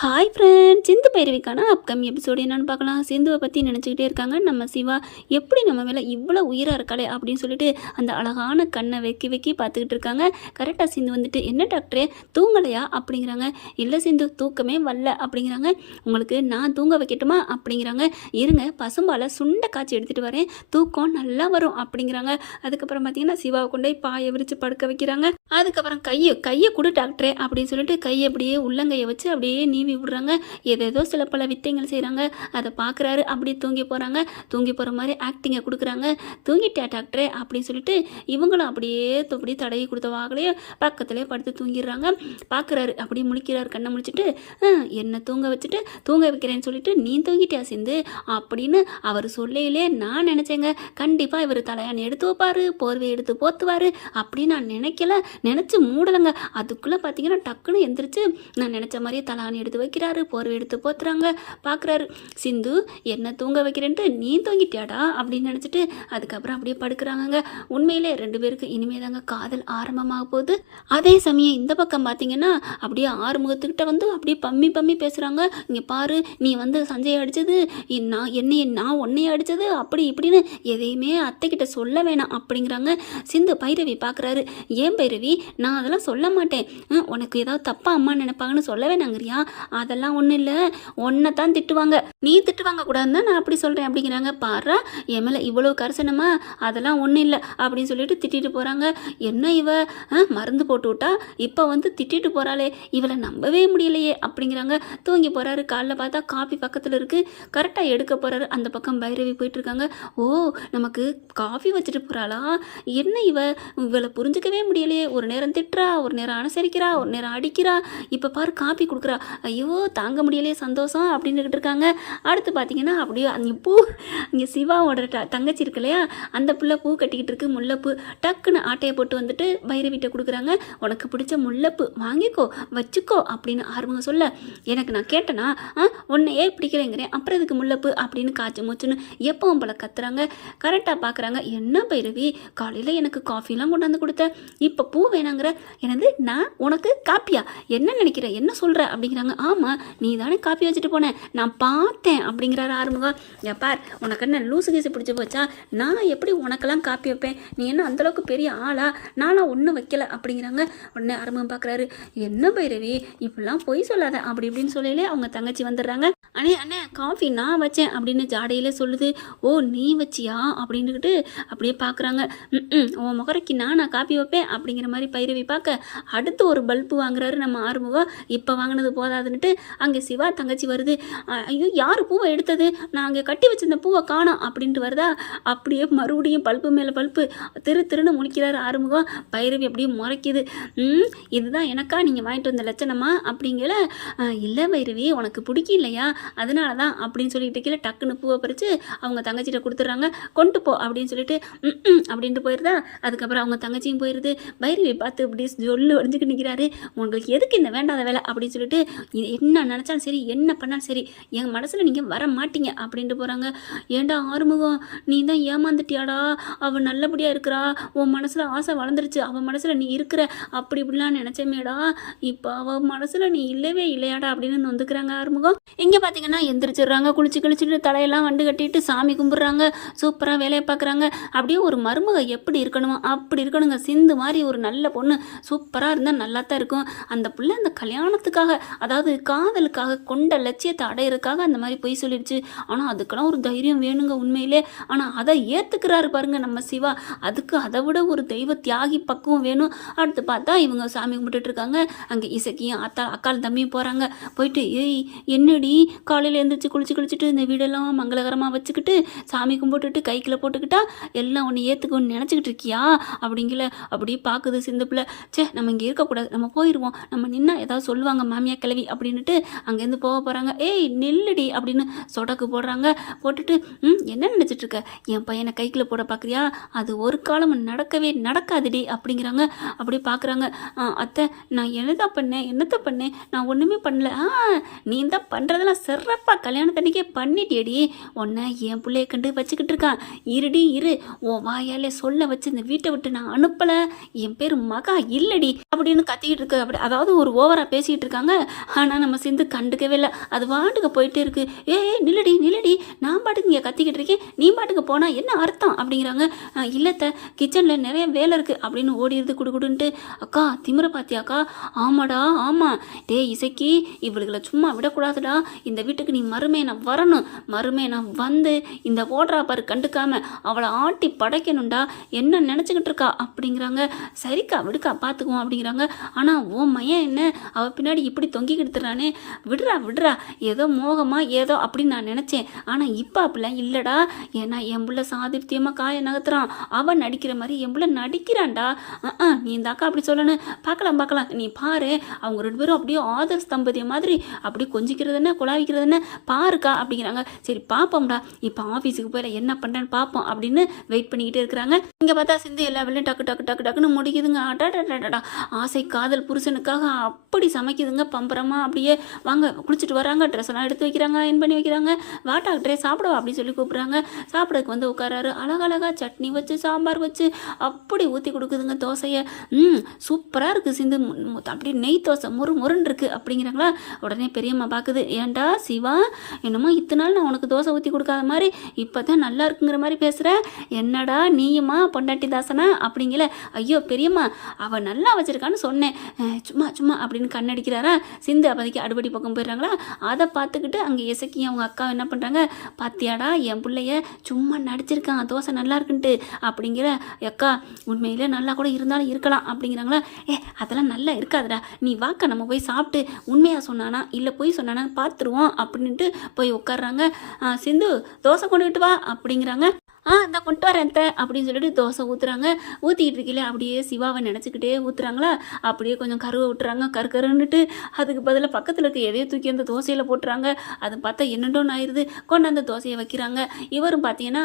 Hi friend Sindhu பைரவிக்கான upcoming episode என்னென்னு பார்க்கலாம். சிந்துவை பற்றி நினச்சிக்கிட்டே இருக்காங்க. நம்ம சிவா எப்படி நம்ம மேலே இவ்வளோ உயிராக இருக்காளே அப்படின்னு சொல்லிட்டு அந்த அழகான கண்ணை வெக்கி வெக்கி பார்த்துக்கிட்டு இருக்காங்க. கரெக்டாக சிந்து வந்துட்டு என்ன டாக்டரே தூங்கலையா? அப்படிங்கிறாங்க. இல்லை சிந்து தூக்கமே வரல அப்படிங்கிறாங்க. உங்களுக்கு நான் தூங்க வைக்கட்டுமா? அப்படிங்கிறாங்க. இருங்க பசும்பால சுண்டை காய்ச்சி எடுத்துகிட்டு வரேன். தூக்கம் நல்லா வரும் அப்படிங்கிறாங்க. அதுக்கப்புறம் பார்த்தீங்கன்னா சிவாவை கொண்டு போய் பாயை விரித்து படுக்க வைக்கிறாங்க. அதுக்கப்புறம் கையை கையை கொடு டாக்டரே அப்படின்னு சொல்லிட்டு கையை அப்படியே உள்ளங்கையை வச்சு அப்படியே நீவி விடுறாங்க. ஏதேதோ சில பல வித்தைகள் செய்கிறாங்க அதை பார்க்குறாரு அப்படியே தூங்கி போகிறாங்க தூங்கி போகிற மாதிரி ஆக்டிங்கை கொடுக்குறாங்க. தூங்கிட்டியா டாக்டரே அப்படின்னு சொல்லிட்டு இவங்களும் அப்படியே தொப்படி தடவி கொடுத்த வாகலையே பக்கத்துலேயே படுத்து தூங்கிடுறாங்க. பார்க்குறாரு அப்படியே முழிக்கிறாரு கண்ணை முடிச்சுட்டு என்னை தூங்க வச்சுட்டு தூங்க வைக்கிறேன்னு சொல்லிட்டு நீ தூங்கிட்டியா சிந்து? அப்படின்னு அவர் சொல்லையிலே நான் நினச்சேங்க. கண்டிப்பாக இவர் தலையாணி எடுத்து வைப்பார் போர்வை எடுத்து போத்துவார் அப்படின்னு நான் நினைக்கல. நினச்சி மூடலைங்க. அதுக்குள்ளே பார்த்தீங்கன்னா டக்குன்னு எந்திரிச்சு நான் நினச்ச மாதிரியே தலாணி எடுத்து வைக்கிறாரு. போர்வை எடுத்து போத்துறாங்க. பார்க்குறாரு சிந்து என்ன தூங்க வைக்கிறேன்ட்டு? நீ தூங்கிட்டியாடா? அப்படின்னு நினச்சிட்டு அதுக்கப்புறம் அப்படியே படுக்கிறாங்கங்க. உண்மையிலே ரெண்டு பேருக்கு இனிமே தாங்க காதல் ஆரம்பமாக போகுது. அதே சமயம் இந்த பக்கம் பார்த்தீங்கன்னா அப்படியே ஆறுமுகத்துக்கிட்ட வந்து அப்படியே பம்மி பம்மி பேசுகிறாங்க இங்கே பாரு நீ வந்து சஞ்சய் அடித்தது நான் என்னைய நான் உன்னைய அடித்தது அப்படி இப்படின்னு எதையுமே அத்தைக்கிட்ட சொல்ல வேணாம் அப்படிங்கிறாங்க. சிந்து பைரவி பார்க்குறாரு ஏன் பைரவி? நான் அதெல்லாம் சொல்ல மாட்டேன். உனக்கு ஏதாவது தப்பா அம்மா நினைப்பாங்கன்னு சொல்லவே நாங்கறியா? அதெல்லாம் ஒன்றும் இல்லை. உன்னை தான் திட்டுவாங்க. நீ திட்டுவாங்க கூடாதுன்னு தான் நான் அப்படி சொல்கிறேன் அப்படிங்கிறாங்க. பாரா என் மேலே இவ்வளோ கரிசனமா? அதெல்லாம் ஒன்றும் இல்லை அப்படின்னு சொல்லிட்டு திட்டிட்டு போகிறாங்க என்ன இவ? ஆ, மருந்து போட்டு விட்டா? இப்போ வந்து திட்டிட்டு போகிறாளே இவளை நம்பவே முடியலையே அப்படிங்கிறாங்க. தூங்கி போகிறாரு காலைல பார்த்தா காஃபி பக்கத்தில் இருக்குது கரெக்டாக எடுக்க போகிறாரு அந்த பக்கம் பைரவி போயிட்டுருக்காங்க ஓ நமக்கு காஃபி வச்சுட்டு போகிறாளா என்ன இவ? இவளை புரிஞ்சுக்கவே முடியலையே. ஒரு நேரம் திட்டுறா ஒரு நேரம் அனுசரிக்கிறா ஒரு நேரம் அடிக்கிறா இப்போ பாரு காப்பி கொடுக்குறா. ஐயோ தாங்க முடியலையே சந்தோஷம் அப்படின்னுக்கிட்டு இருக்காங்க. அடுத்து பார்த்தீங்கன்னா அப்படியே அங்கே பூ இங்கே சிவாவோட ட- தங்கச்சி இருக்கு இல்லையா? அந்த பிள்ளை பூ கட்டிக்கிட்டு இருக்கு முல்லைப்பூ. டக்குன்னு ஆட்டையை போட்டு வந்துட்டு பைரவிட்ட கொடுக்குறாங்க. உனக்கு பிடிச்ச முல்லைப்பூ வாங்கிக்கோ வச்சுக்கோ அப்படின்னு ஆர்வம் சொல்ல எனக்கு நான் கேட்டேனா ஆ உன்னையே பிடிக்கலைங்கிறேன்? அப்புறம் இதுக்கு முல்லைப்பூ? அப்படின்னு காய்ச்சி மூச்சுன்னு எப்பவும் போல கத்துறாங்க. கரெக்டாக பார்க்குறாங்க என்ன பைரவி காலையில் எனக்கு காஃபிலாம் கொண்டாந்து கொடுத்த. இப்போ பூ வேணாங்கிற எனது நான் உனக்கு காப்பியா? என்ன நினைக்கிற? என்ன சொல்கிற அப்படிங்கிறாங்க. ஆமாம் நீ தானே காப்பி வச்சுட்டு போனேன் நான் பார்த்தேன் அப்படிங்கிறாரு ஆறுமுகம் என் பார் உனக்கு என்ன லூசு கேசு பிடிச்சி போச்சா? நான் எப்படி உனக்கெல்லாம் காப்பி வைப்பேன்? நீ என்ன அந்தளவுக்கு பெரிய ஆளா? நானும் ஒன்றும் வைக்கல அப்படிங்கிறாங்க. உடனே ஆறுமுகம் பார்க்குறாரு என்ன பைரவி இப்படிலாம் பொய் சொல்லாத அப்படி இப்படின்னு சொல்லலே அவங்க தங்கச்சி வந்துடுறாங்க. அண்ணே அண்ணே காஃபி நான் வச்சேன் அப்படின்னு ஜாடையிலே சொல்லுது. ஓ நீ வச்சியா? அப்படின்னுக்கிட்டு அப்படியே பார்க்குறாங்க ம் உன் முகரைக்கு நான் நான் காப்பி வைப்பேன் அப்படிங்கிற மாதிரி மாதிரி பைரவி பார்க்க அடுத்து ஒரு பல்பு வாங்குறாரு நம்ம ஆறுமுகம் இப்போ வாங்கினது போதாதுன்னுட்டு அங்கே சிவா தங்கச்சி வருது. ஐயோ யார் பூவை எடுத்தது? நான் அங்கே கட்டி வச்சிருந்த பூவை காணோம் அப்படின்ட்டு வருதா. அப்படியே மறுபடியும் பல்பு மேலே பல்பு திரு திருன்னு முழிக்கிறாரு ஆறுமுகம் பைரவி அப்படியே முறைக்குது. இதுதான் எனக்கா? நீங்கள் வாங்கிட்டு வந்த லட்சணமா? அப்படிங்கிற இல்லை பைரவி உனக்கு பிடிக்கலையா? அதனால தான் அப்படின்னு சொல்லிட்டு கீழே டக்குன்னு பூவை பறித்து அவங்க தங்கச்சிட்ட கொடுத்துட்றாங்க கொண்டு போ அப்படின்னு சொல்லிட்டு ம் ம் அப்படின்ட்டு போயிருதா. அதுக்கப்புறம் அவங்க தங்கச்சியும் போயிடுது பைரவி பார்த்து இப்படி சொல்லு வடிஞ்சுக்கிட்டு நிற்கிறாரு உங்களுக்கு எதுக்கு இந்த வேண்டாத வேலை அப்படின்னு சொல்லிட்டு என்ன நினச்சாலும் சரி என்ன பண்ணாலும் சரி என் மனசில் நீங்கள் வர மாட்டீங்க அப்படின்ட்டு போகிறாங்க ஏன்டா ஆறுமுகம் நீ தான் ஏமாந்துட்டியாடா? அவள் நல்லபடியாக இருக்கிறா. உன் மனசில் ஆசை வளர்ந்துருச்சு. அவன் மனசில் நீ இருக்கிற அப்படி இப்படிலாம் நினச்சமேடா. இப்போ அவள் மனசில் நீ இல்லவே இல்லையாடா அப்படின்னு வந்துக்கிறாங்க ஆறுமுகம். இங்கே பார்த்தீங்கன்னா எந்திரிச்சிடுறாங்க. குளிச்சு குளிச்சுட்டு தலையெல்லாம் வண்டு கட்டிட்டு சாமி கும்பிட்றாங்க. சூப்பராக வேலையை பார்க்குறாங்க அப்படியே ஒரு மருமக எப்படி இருக்கணுமோ அப்படி இருக்கணுங்க. சிந்து மாதிரி ஒரு நல்ல பொண்ணு சூப்பராக இருந்தால் நல்லா தான் இருக்கும். அந்த பிள்ளை அந்த கல்யாணத்துக்காக அதாவது காதலுக்காக கொண்ட லட்சியத்தை அடையிறதுக்காக அந்த மாதிரி பொய் சொல்லிடுச்சு. ஆனால் அதுக்கெல்லாம் ஒரு தைரியம் வேணுங்க உண்மையிலே. ஆனால் அதை ஏற்றுக்கிறாரு பாருங்க நம்ம சிவா. அதுக்கு அதை விட ஒரு தெய்வ தியாகி பக்குவம் வேணும். அடுத்து பார்த்தா இவங்க சாமி கும்பிட்டுட்டு இருக்காங்க. அங்கே இசக்கியும் அத்தா அக்கால் தம்பியும் போகிறாங்க போயிட்டு ஏய் என்னடி? காலையில் எழுந்திரிச்சு குளிச்சு குளிச்சுட்டு இந்த வீடெல்லாம் மங்களகரமாக வச்சுக்கிட்டு சாமி கும்பிட்டுட்டு கைக்கில் போட்டுக்கிட்டா எல்லாம் ஒன்று ஏற்றுக்கணும்னு நினச்சிக்கிட்டு இருக்கியா? அப்படிங்கிற அப்படியே பார்க்குது சிந்த பிள்ளை சே நம்ம இங்கே இருக்கக்கூடாது. நம்ம போயிடுவோம் நம்ம நின்னா ஏதாவது சொல்லுவாங்க மாமியா கிளவி அப்படின்னுட்டு அங்கேருந்து போக போகிறாங்க ஏய் நெல்லுடி அப்படின்னு சொடக்கு போடுறாங்க. போட்டுட்டு ம் என்ன நினச்சிட்டு இருக்க என் பையனை கைக்கில் போட பார்க்குறியா அது ஒரு காலம் நடக்கவே நடக்காதுடி அப்படிங்கிறாங்க. அப்படி பார்க்குறாங்க அத்தை நான் என்னதான் பண்ணேன்? என்னத்த பண்ணேன்? நான் ஒன்றுமே பண்ணல. ஆ நீ தான் பண்ணுறதெல்லாம் சிறப்பாக கல்யாணத்தன்னைக்கே பண்ணிட்டேடி உன்னை என் பிள்ளைய கண்டு வச்சுக்கிட்டு இருக்கான் இருடி இரு. உன் வாயாலே சொல்ல வச்சு இந்த வீட்டை விட்டு நான் அனுப்பலை. என் பேர் மகா இல்லடி அப்படின்னு கத்திக்கிட்டு இருக்கு. அப்படி அதாவது ஒரு ஓவராக பேசிகிட்டு இருக்காங்க. ஆனால் நம்ம சிந்து கண்டுக்கவே இல்லை. அது வாட்டுக்கு போயிட்டே இருக்கு. ஏ ஏய், நில்லுடி நில்லுடி. நான் பாட்டுக்கு இங்கே கத்திக்கிட்டு இருக்கேன். நீ பாட்டுக்கு போனால் என்ன அர்த்தம்? அப்படிங்கிறாங்க. இல்லத்த கிச்சனில் நிறைய வேலை இருக்குது அப்படின்னு ஓடிடுது குடுகுடுன்ட்டு. அக்கா திமிர பாத்தியாக்கா? ஆமாடா ஆமாம் டே இசைக்கு இவளுகளை சும்மா விடக்கூடாதுடா. இந்த வீட்டுக்கு நீ மறுமே நான் வரணும். மறுமே நான் வந்து இந்த ஓடுறா பாரு கண்டுக்காம. அவளை ஆட்டி படைக்கணும்டா. என்ன நினச்சிக்கிட்டு இருக்கா? அப்படிங்கிறாங்க. சரி சரிக்கா விடுக்கா பார்த்துக்குவோம் அப்படிங்கிறாங்க. ஆனால் ஓ மையன் என்ன? அவள் பின்னாடி இப்படி தொங்கிக்கிட்டுறானே விடுறா விடுறா. ஏதோ மோகமா ஏதோ அப்படின்னு நான் நினச்சேன். ஆனால் இப்போ அப்படிலாம் இல்லைடா. ஏன்னா என் புள்ள சாதிர்த்தியமாக காய நகர்த்துறான். அவன் நடிக்கிற மாதிரி என் புள்ள நடிக்கிறான்டா. ஆ நீ இந்த அக்கா அப்படி சொல்லணும் பார்க்கலாம் பார்க்கலாம் நீ பாரு. அவங்க ரெண்டு பேரும் அப்படியே ஆதர்ஸ் தம்பதிய மாதிரி அப்படியே கொஞ்சிக்கிறது என்ன குழாவிக்கிறது என்ன பாருக்கா அப்படிங்கிறாங்க. சரி பார்ப்போம்டா இப்போ ஆஃபீஸுக்கு போயில என்ன பண்ணுறேன்னு பார்ப்போம் அப்படின்னு வெயிட் பண்ணிக்கிட்டே இருக்கிறாங்க. இங்கே பார்த்தா சிந்து எல்லா வேலையும் டக்கு டக்கு டக்கு டக்குன்னு சமைக்குதுங்க. அடாடாடாடா ஆசை காதல் புருஷனுக்காக அப்படி சமைக்குதுங்க. பம்பரமாக அப்படியே வாங்க குளிச்சுட்டு வராங்க. ட்ரெஸ் எல்லாம் எடுத்து வைக்கிறாங்க அயன் பண்ணி வைக்கிறாங்க. வா டாக்டரே சாப்பிடுவா அப்படின்னு சொல்லி கூப்பிட்றாங்க. சாப்பிடக்கு வந்து உட்காராரு. அழகழகாக சட்னி வச்சு சாம்பார் வச்சு அப்படி ஊற்றி கொடுக்குதுங்க தோசையை. ம் சூப்பராக இருக்குது சிந்து. அப்படியே நெய் தோசை முறு முருன்னு இருக்குது அப்படிங்கிறாங்களா? உடனே பெரியம்மா பார்க்குது ஏன்டா சிவா என்னமோ இத்தனை நாள் நான் உனக்கு தோசை ஊற்றி கொடுக்காத மாதிரி இப்போ தான் நல்லா இருக்குங்கிற மாதிரி பேசுகிற என்னடா நீயுமா பொண்டாட்டி தாசனா? அப்படிங்கல. ஐயோ பெரியம்மா அவள் நல்லா வச்சிருக்கான்னு சொன்னேன். சும்மா சும்மா அப்படின்னு கண்ணடிக்கிறாரா? சிந்து அப்போதைக்கு அடுபடி பக்கம் போயிடுறாங்களா? அதை பார்த்துக்கிட்டு அங்கே இசக்கி அவங்க அக்கா என்ன பண்ணுறாங்க பாத்தியாடா என் பிள்ளைய சும்மா நடிச்சிருக்கான் தோசை நல்லா இருக்குன்ட்டு அப்படிங்கிற அக்கா உண்மையில் நல்லா கூட இருந்தாலும் இருக்கலாம் அப்படிங்கிறாங்களா? ஏ அதெல்லாம் நல்லா இருக்காதுடா. நீ வாக்க நம்ம போய் சாப்பிட்டு உண்மையாக சொன்னானா இல்லை போய் சொன்னானா பார்த்துருவோம் அப்படின்ட்டு போய் உட்காடுறாங்க சிந்து தோசை கொண்டுகிட்டு வா அப்படிங்கிறாங்க. ஆ இந்த கொண்டு வரேன் அத்தை அப்படின்னு சொல்லிட்டு தோசை ஊற்றுறாங்க ஊற்றிக்கிட்டு இருக்கல அப்படியே சிவாவை நினச்சிக்கிட்டே ஊற்றுறாங்களா அப்படியே கொஞ்சம் கருவை விட்டுறாங்க. கரு கருன்னுட்டு அதுக்கு பதிலாக பக்கத்தில் இருக்க எதையோ தூக்கி அந்த தோசையில் போட்டுறாங்க. அது பார்த்தா என்னண்டோன்னு ஆயிடுது கொண்டு அந்த தோசையை வைக்கிறாங்க. இவரும் பார்த்தீங்கன்னா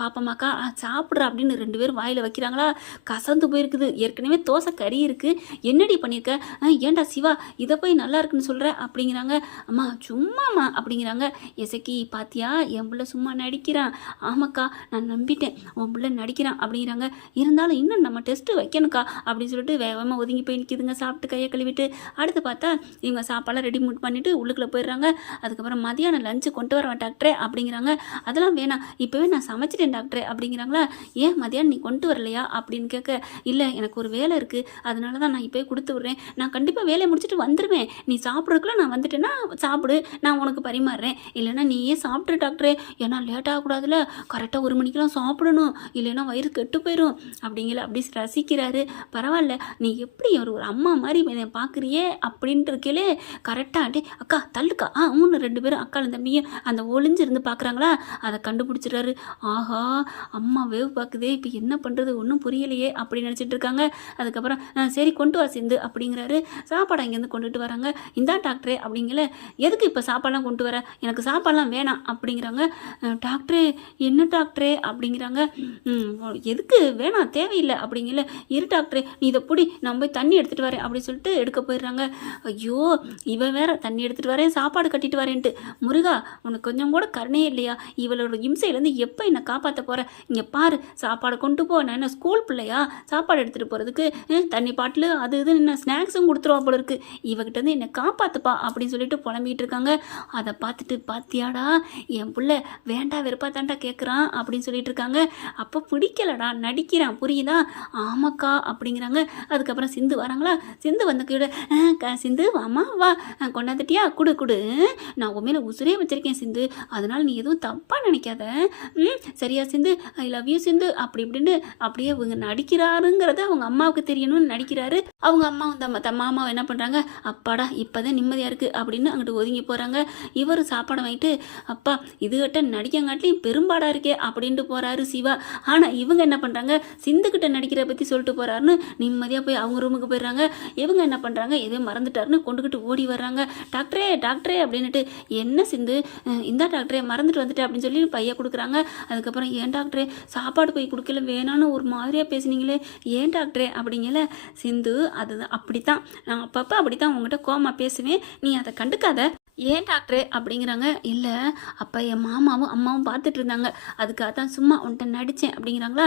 பாப்பம்மாக்கா சாப்பிட்றா சாப்பிட்ற அப்படின்னு ரெண்டு பேரும் வாயில் வைக்கிறாங்களா? கசந்து போயிருக்குது. ஏற்கனவே தோசை கறி இருக்குது என்னடி பண்ணியிருக்க ஆ, ஏன்டா சிவா இதை போய் நல்லா இருக்குன்னு சொல்கிற அப்படிங்கிறாங்க. அம்மா சும்மாம்மா அப்படிங்கிறாங்க. எசக்கி பாத்தியா என் பிள்ளை சும்மா நடிக்கிறான். ஆமாக்கா நான் நம்பிட்டேன். உன் பிள்ளை நடிக்கிறான் அப்படிங்கிறாங்க. இருந்தாலும் இன்னும் நம்ம டெஸ்ட்டு வைக்கணுக்கா அப்படின்னு சொல்லிட்டு வேகமாக ஒதுங்கி போய் நிற்கிதுங்க சாப்பிட்டு கையை கழுவிட்டு. அடுத்து பார்த்தா இவங்க சாப்பாடெல்லாம் ரெடி மூட் பண்ணிவிட்டு உள்ளுக்குள்ளே போயிடுறாங்க. அதுக்கப்புறம் மதியானம் லஞ்சு கொண்டு வரேன் டாக்டரே அப்படிங்கிறாங்க. அதெல்லாம் வேணாம். இப்போவே நான் சமைச்சிட்டேன் டாக்டரே அப்படிங்கிறாங்களா? ஏன் மதியானம் நீ கொண்டு வரலையா அப்படின்னு கேட்க இல்லை எனக்கு ஒரு வேலை இருக்குது அதனால தான் நான் இப்போயே கொடுத்து விட்றேன். நான் கண்டிப்பாக வேலையை முடிச்சுட்டு வந்துடுவேன் நீ சாப்பிட்றதுக்குள்ள நான் வந்துட்டேன்னா சாப்பிடு. நான் உனக்கு பரிமாறுறேன். இல்லைன்னா நீயே சாப்பிட்ரு டாக்டரே ஏன்னா லேட் ஆகக்கூடாதுல கரெக்டாக ஒரு மணிக்கெல்லாம் சாப்பிடணும். இல்லைன்னா வயிறு கெட்டு போயிடும் அப்படிங்கிற அப்படி ரசிக்கிறாரு. பரவாயில்ல நீ எப்படி ஒரு ஒரு அம்மா மாதிரி என்னை பார்க்குறியே அப்படின்ட்டு இருக்கலே கரெக்டாக டே அக்கா தள்ளுக்கா. ஆ மூணு ரெண்டு பேரும் அக்கா தம்பியும் அந்த ஒளிஞ்சிருந்து பார்க்குறாங்களா அதை கண்டுபிடிச்சிடுறாரு. ஆஹா அம்மா வேவு பார்க்குதே இப்போ என்ன பண்ணுறது ஒன்றும் புரியலையே. அப்படின்னு நினச்சிட்டு இருக்காங்க. அதுக்கப்புறம் சரி கொண்டு வா சேர்ந்து அப்படிங்கிறாரு. சாப்பாடு அங்கேருந்து கொண்டுட்டு வராங்க. இந்தா டாக்டரே. அப்படிங்கிற எதுக்கு இப்போ சாப்பாடெலாம் கொண்டு வர? எனக்கு சாப்பாடெலாம் வேணாம். அப்படிங்கிறாங்க. டாக்டரே என்ன டாக்டரே? அப்படிங்கிறாங்க. எதுக்கு? வேணாம் தேவையில்லை அப்படிங்கல. இரு டாக்டரே நீ இதை பிடி நான் போய் தண்ணி எடுத்துகிட்டு வரேன் அப்படின்னு சொல்லிட்டு எடுக்க போயிடுறாங்க. ஐயோ இவன் வேற தண்ணி எடுத்துகிட்டு வரேன் சாப்பாடு கட்டிட்டு வரேன்ட்டு. முருகா உனக்கு கொஞ்சம் கூட கருணையே இல்லையா? இவளோட இம்சையிலேருந்து எப்போ என்னை காப்பாற்ற போகிறேன் இங்கே பாரு சாப்பாடு கொண்டு போ. நான் என்ன ஸ்கூல் பிள்ளையா? சாப்பாடு எடுத்துகிட்டு போகிறதுக்கு தண்ணி பாட்டில் அது இது என்ன ஸ்நாக்ஸும் கொடுத்துருவா போல இருக்கு. இவகிட்ட என்னை காப்பாற்றுப்பா அப்படின்னு சொல்லிட்டு புலம்பிகிட்டு இருக்காங்க. அதை பார்த்துட்டு பாத்தியாடா என் பிள்ளை வேண்டா வெறுப்பா தாண்டா கேட்குறான் அப்படின்னு சொல்லிட்டு இருக்காங்க அப்போ பிடிக்கலடா நடிக்கிறான் புரியுதா? ஆமாக்கா அப்படிங்கிறாங்க. அதுக்கப்புறம் சிந்து வராங்களா? சிந்து வந்த கூட சிந்து வாமா வா. கொண்டாந்துட்டியா? குடு குடு. நான் உண்மையில உசுரே வச்சிருக்கேன் சிந்து. அதனால் நீ எதுவும் தப்பாக நினைக்காத. ம் சரியா சிந்து? ஐ லவ் யூ சிந்து. அப்படி இப்படின்னு அப்படியே இவங்க நடிக்கிறாருங்கிறத அவங்க அம்மாவுக்கு தெரியணும்னு நடிக்கிறாரு. அவங்க அம்மா தம் தம் மாமாவை என்ன பண்ணுறாங்க அப்பாடா இப்போதான் நிம்மதியாக இருக்குது அப்படின்னு அங்கிட்டு ஒதுங்கி போகிறாங்க இவர் சாப்பாடு வாங்கிட்டு அப்பா இதுகிட்ட நடிக்கங்காட்டிலையும் பெரும்பாடாக இருக்கே அப்படின்ட்டு போகிறாரு சிவா. ஆனால் இவங்க என்ன பண்ணுறாங்க சிந்துக்கிட்ட நடிக்கிற பற்றி சொல்லிட்டு போகிறாருன்னு நிம்மதியாக போய் அவங்க ரூமுக்கு போயிடுறாங்க. இவங்க என்ன பண்ணுறாங்க எதோ மறந்துட்டாருன்னு கொண்டுக்கிட்டு ஓடி வர்றாங்க. டாக்டரே டாக்டரே அப்படின்ட்டு என்ன சிந்து? இந்த இந்தா டாக்டரே மறந்துட்டு வந்துட்டேன் அப்படின்னு சொல்லி பையன் கொடுக்குறாங்க. அதுக்கப்புறம் ஏன் டாக்டரே சாப்பாடு போய் கொடுக்கல? வேணான்னு ஒரு மாதிரியாக பேசுனீங்களே. ஏன் டாக்டரே? அப்படிங்கல. சிந்து அது அப்படி அப்படித்தான். நான் அப்பப்போ அப்படி தான் உங்ககிட்ட கோமா பேசுவேன். நீ அதை கண்டுக்காத. ஏன் டாக்டரே? அப்படிங்கிறாங்க. இல்லை அப்போ என் மாமாவும் அம்மாவும் பார்த்துட்டு இருந்தாங்க அதுக்காக தான் சும்மா உன்கிட்ட நடித்தேன் அப்படிங்கிறாங்களா?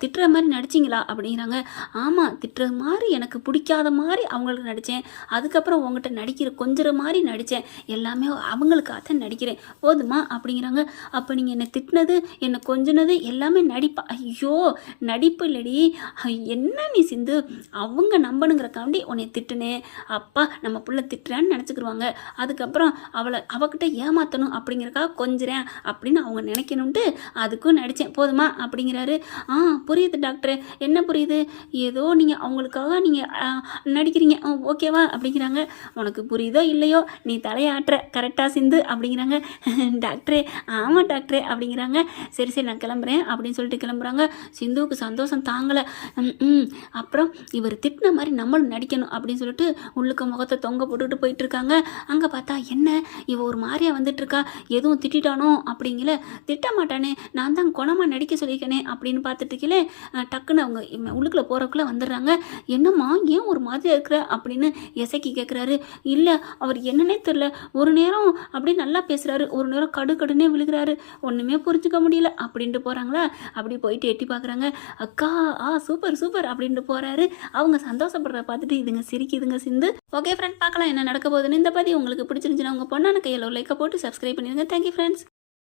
திட்டுற மாதிரி நடிச்சிங்களா? அப்படிங்கிறாங்க. ஆமாம் திட்டுற மாதிரி எனக்கு பிடிக்காத மாதிரி அவங்களுக்கு நடித்தேன். அதுக்கப்புறம் உங்ககிட்ட நடிக்கிற கொஞ்சம் மாதிரி நடித்தேன். எல்லாமே அவங்களுக்காக தான் நடிக்கிறேன். போதுமா? அப்படிங்கிறாங்க. அப்போ நீங்கள் என்னை திட்டினது என்னை கொஞ்சினது எல்லாமே நடிப்பா. ஐயோ நடிப்பு இல்லடி. என்ன நீ சிந்து? அவங்க நம்பணுங்கிறக்காண்டி உன்னை திட்டுனேன். அப்பா நம்ம பிள்ளை திட்டுறான்னு நினச்சிக்கிருவாங்க அதுக்கப்புறம் அவளை அவகிட்ட ஏமாற்றணும் அப்படிங்கிறக்காக கொஞ்சிறேன் அப்படின்னு அவங்க நினைக்கணுன்ட்டு அதுக்கும் நடித்தேன் போதுமா? அப்படிங்கிறாரு. ஆ புரியுது டாக்டர். என்ன புரியுது? ஏதோ நீங்கள் அவங்களுக்காக நீங்கள் நடிக்கிறீங்க. ஓகேவா? அப்படிங்கிறாங்க. உனக்கு புரியுதோ இல்லையோ? நீ தலையாட்டுற. கரெக்டாக சிந்து? அப்படிங்கிறாங்க. டாக்டரே ஆமாம் டாக்டரே அப்படிங்கிறாங்க. சரி சரி நான் கிளம்புறேன் அப்படின்னு சொல்லிட்டு கிளம்புறாங்க. சிந்துவுக்கு சந்தோஷம் தாங்கலை. அப்புறம் இவர் திட்டின மாதிரி நம்மளும் நடிக்கணும் அப்படின்னு சொல்லிட்டு உள்ளுக்கு முகத்தை தொங்க போட்டுட்டு போயிட்டு இருக்காங்க. அங்கே பார்த்தா என்ன இவ ஒரு மாதிரியா வந்துட்டு இருக்கா எதுவும் திட்டானோ அப்படிங்கல திட்ட மாட்டானே நான் தான் குணமாக நடிக்க சொல்லியிருக்கேனே அப்படின்னு பார்த்துட்டுக்கலே டக்குன்னு அவங்க இவன் உள்ளுக்குள்ள போகிறக்குள்ளே வந்துடுறாங்க. என்னம்மா ஏன் ஒரு மாதிரி இருக்கிற? அப்படின்னு எசக்கி கேட்குறாரு இல்லை அவர் என்னன்னே தெரில ஒரு நேரம் அப்படியே நல்லா பேசுகிறாரு ஒரு நேரம் கடு கடுனே விழுகிறாரு. ஒன்றுமே புரிஞ்சுக்க முடியல. அப்படின்ட்டு போகிறாங்களா அப்படி போயிட்டு எட்டி பார்க்குறாங்க அக்கா ஆ சூப்பர் சூப்பர் அப்படின்ட்டு போகிறாரு அவங்க சந்தோஷப்படுற பார்த்துட்டு இதுங்க சிரிக்குதுங்க சிந்து. ஓகே ஃப்ரெண்ட் பார்க்கலாம் என்ன நடக்க போகுதுன்னு இந்த பதிவு உங்களுக்கு தெரிஞ்சுன்னா உங்கள் பொண்ணான கையில் லைக்கை போட்டு சப்ஸ்கிரைப் பண்ணிடுங்க தேங்க்யூ ஃப்ரெண்ட்ஸ்